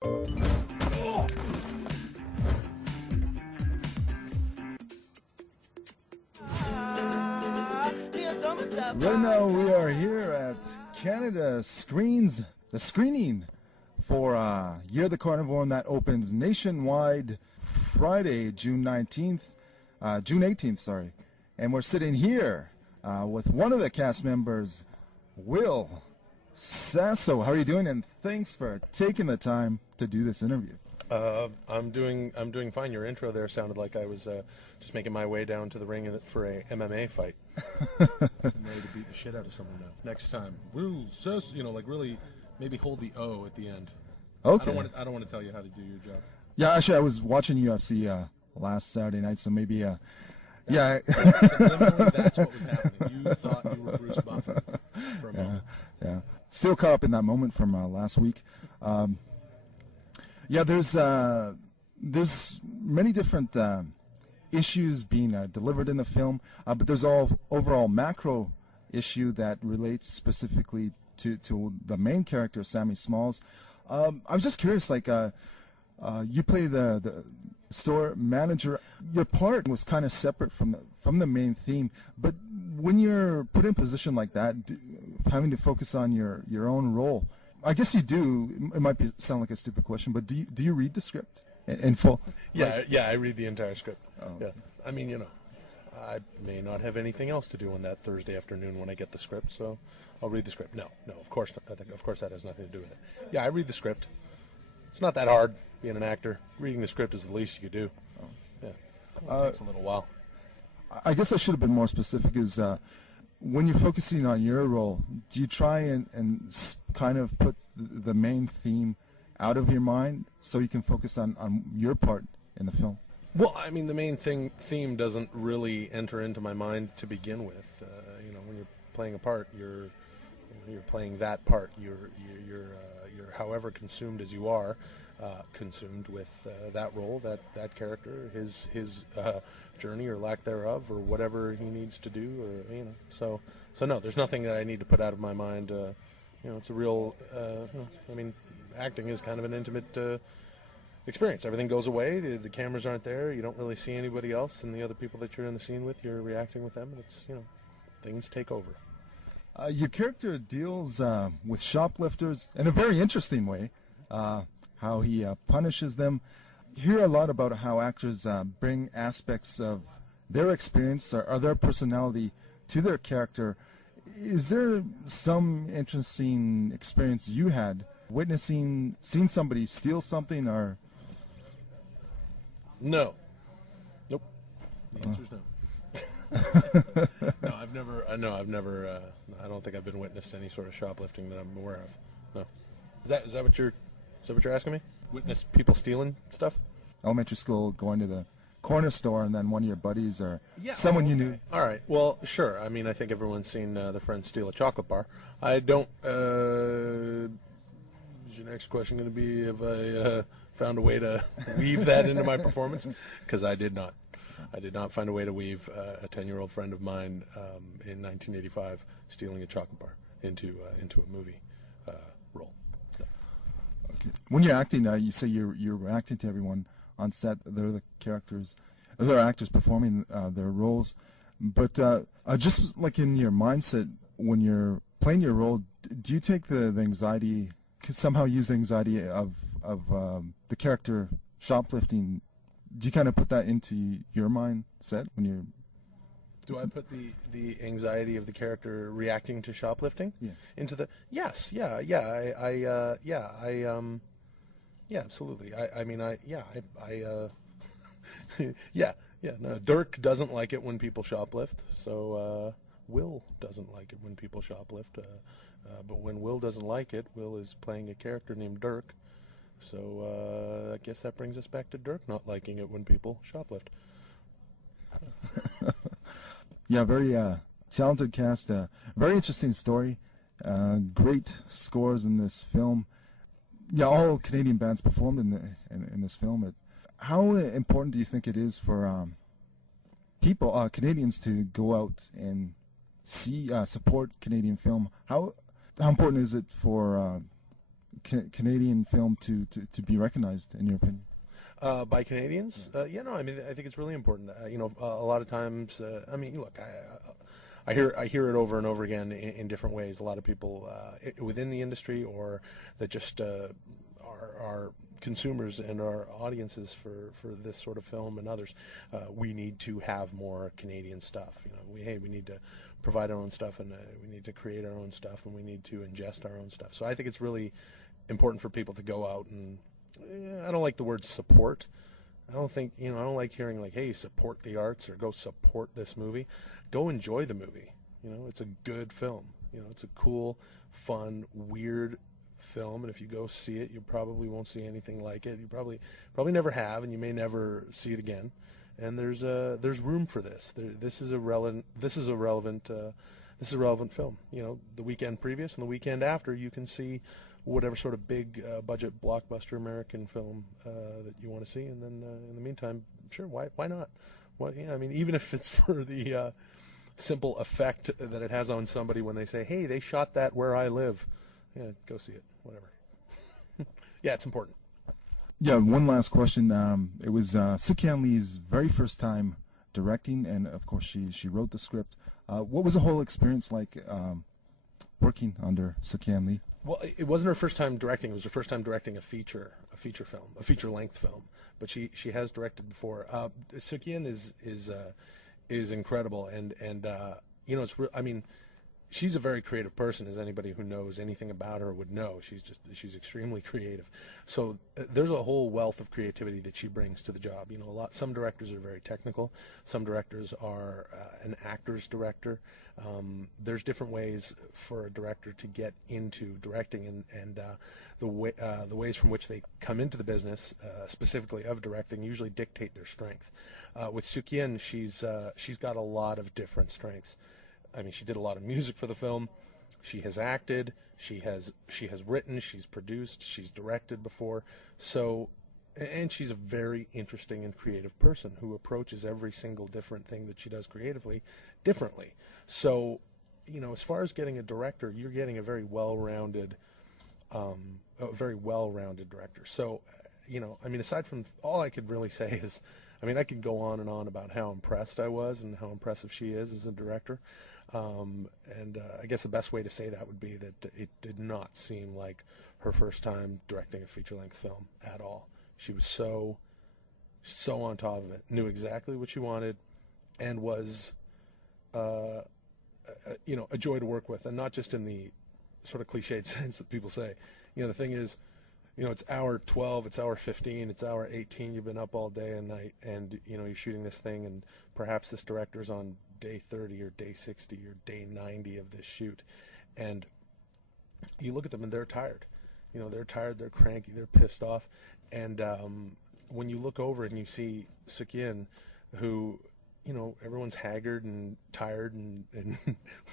Right now we are here at Canada Screens, the screening for Year of the Carnivore, and that opens nationwide Friday, June 18th, sorry. And we're sitting here with one of the cast members, Will Sasso. How are you doing? And thanks for taking the time to do this interview. I'm doing fine. Your intro there sounded like I was just making my way down to the ring for a MMA fight. I'm ready to beat the shit out of someone now. Next time, Will Sasso, like really, maybe hold the O at the end. Okay. I don't want to tell you how to do your job. Yeah, actually, I was watching UFC last Saturday night, so maybe yeah. Literally, that's what was happening. You thought you were Bruce Buffer for a moment. Yeah. Still caught up in that moment from last week. Yeah, there's many different issues being delivered in the film, but there's overall macro issue that relates specifically to the main character, Sammy Smalls. I was just curious, you play the store manager. Your part was kind of separate from the main theme, but when you're put in a position like that, having to focus on your own role, I guess you do. It might sound like a stupid question, but do you read the script in full? Yeah, I read the entire script. Oh. Yeah, I mean, I may not have anything else to do on that Thursday afternoon when I get the script, so I'll read the script. No, of course not. Of course that has nothing to do with it. Yeah, I read the script. It's not that hard being an actor. Reading the script is the least you could do. Oh. Yeah, it takes a little while. I guess I should have been more specific. Is when you're focusing on your role, do you try and kind of put the main theme out of your mind so you can focus on your part in the film? Well, I mean, the main theme doesn't really enter into my mind to begin with. When you're playing a part, you're playing that part. You're however consumed as you are, consumed with that role, that character, his journey or lack thereof, or whatever he needs to do, or So no, there's nothing that I need to put out of my mind. It's a real. I mean, acting is kind of an intimate experience. Everything goes away. The cameras aren't there. You don't really see anybody else, and the other people that you're in the scene with, you're reacting with them. And it's things take over. Your character deals with shoplifters in a very interesting way. How he punishes them. You hear a lot about how actors bring aspects of their experience or their personality to their character. Is there some interesting experience you had seeing somebody steal something, or? No. Nope. The answer's no. No, I've never. I don't think I've been witness to any sort of shoplifting that I'm aware of. No. Is that what you're asking me? Witness people stealing stuff? Elementary school, going to the corner store, and then one of your buddies or someone you knew. All right. Well, sure. I mean, I think everyone's seen their friends steal a chocolate bar. I don't. Is your next question going to be if I found a way to weave that into my performance? Because I did not. I did not find a way to weave a 10-year-old friend of mine in 1985 stealing a chocolate bar into a movie role. No. Okay. When you're acting, you say you're acting to everyone on set. They're the characters, they're actors performing their roles. But just like in your mindset, when you're playing your role, do you take the anxiety, somehow use the anxiety of the character shoplifting? Do you kind of put that into your mindset when you're? Do I put the anxiety of the character reacting to shoplifting into the? Yes, yeah, absolutely. No, Derk doesn't like it when people shoplift, so Will doesn't like it when people shoplift. But when Will doesn't like it, Will is playing a character named Derk. So I guess that brings us back to Derk not liking it when people shoplift. Yeah, very talented cast. Very interesting story. Great scores in this film. Yeah, all Canadian bands performed in this film. How important do you think it is for people, Canadians, to go out and see support Canadian film? How important is it for Canadian film to be recognized, in your opinion? By Canadians? I mean, I think it's really important. A lot of times, I mean, look, I hear it over and over again in different ways. A lot of people within the industry or that just are consumers and our audiences for this sort of film and others, we need to have more Canadian stuff. We need to provide our own stuff, and we need to create our own stuff, and we need to ingest our own stuff. So I think it's really important for people to go out and, I don't like the word support. I don't like hearing like, hey, support the arts or go support this movie. Go enjoy the movie. It's a good film. It's a cool, fun, weird film, and if you go see it, you probably won't see anything like it. You probably never have, and you may never see it again. And there's room for this. This is a relevant film. The weekend previous and the weekend after, you can see whatever sort of big budget blockbuster American film that you want to see, and then in the meantime, sure, why not? I mean, even if it's for the simple effect that it has on somebody when they say, hey, they shot that where I live. Yeah, go see it, whatever. Yeah, it's important. Yeah, one last question. It was Sook-yin Lee's very first time directing, and of course she wrote the script. What was the whole experience like working under Sook-yin Lee? Well, it wasn't her first time directing. It was her first time directing a feature film, a feature-length film. But she has directed before. Sook-yin is incredible, and it's I mean, she's a very creative person, as anybody who knows anything about her would know. She's extremely creative. So there's a whole wealth of creativity that she brings to the job. Some directors are very technical. Some directors are an actor's director. There's different ways for a director to get into directing, and the ways from which they come into the business, specifically of directing, usually dictate their strength. With Sook-yin, she's got a lot of different strengths. I mean, she did a lot of music for the film. She has acted. She has written. She's produced. She's directed before. So, and she's a very interesting and creative person who approaches every single different thing that she does creatively differently. So, as far as getting a director, you're getting a very well-rounded director. So, I mean, aside from all I could really say is, I mean, I could go on and on about how impressed I was and how impressive she is as a director. I guess the best way to say that would be that it did not seem like her first time directing a feature-length film at all. She was so on top of it, knew exactly what she wanted, and was, a joy to work with, and not just in the sort of cliched sense that people say. The thing is, it's hour 12, it's hour 15, it's hour 18, you've been up all day and night, and, you're shooting this thing, and perhaps this director's on day 30 or day 60 or day 90 of this shoot, and you look at them and they're tired. They're tired, they're cranky, they're pissed off, and when you look over and you see Sook-yin, who, everyone's haggard and tired and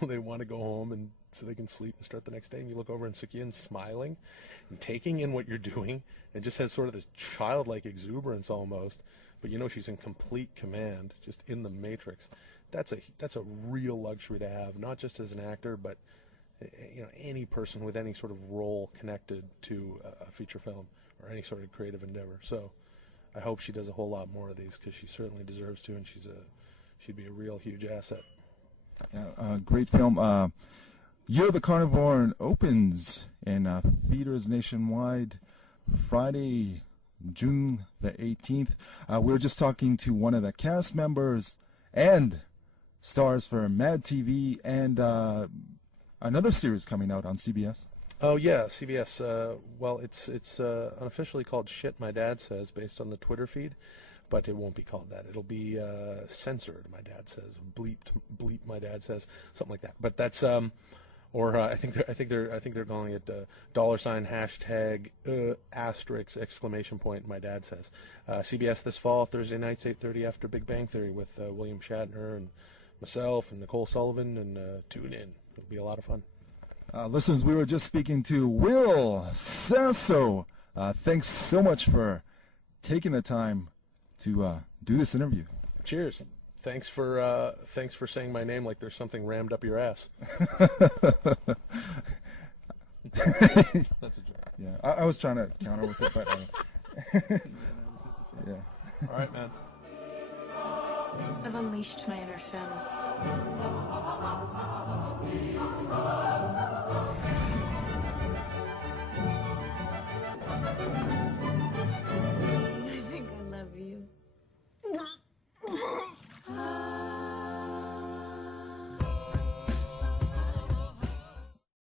they want to go home and so they can sleep and start the next day, and you look over and Sook-yin smiling and taking in what you're doing, and just has sort of this childlike exuberance almost, but she's in complete command, just in the matrix. That's a real luxury to have, not just as an actor, but any person with any sort of role connected to a feature film or any sort of creative endeavor. So I hope she does a whole lot more of these, because she certainly deserves to, and she'd be a real huge asset. Yeah, great film. Year of the Carnivore opens in theaters nationwide Friday, June the 18th. We were just talking to one of the cast members and stars for Mad TV and another series coming out on CBS. Oh yeah, CBS. Well, it's unofficially called Shit My Dad Says, based on the Twitter feed, but it won't be called that. It'll be censored. My dad says, bleep. My dad says, something like that. But that's I think they're calling it $hashtag asterisk exclamation point. My dad says. CBS this fall, Thursday nights, 8:30 after Big Bang Theory, with William Shatner and myself and Nicole Sullivan, and tune in. It'll be a lot of fun. Listeners, we were just speaking to Will Sasso. Thanks so much for taking the time to do this interview. Cheers. Thanks for saying my name like there's something rammed up your ass. That's a joke. Yeah, I was trying to counter with it, but yeah. All right, man. I've unleashed my inner femme.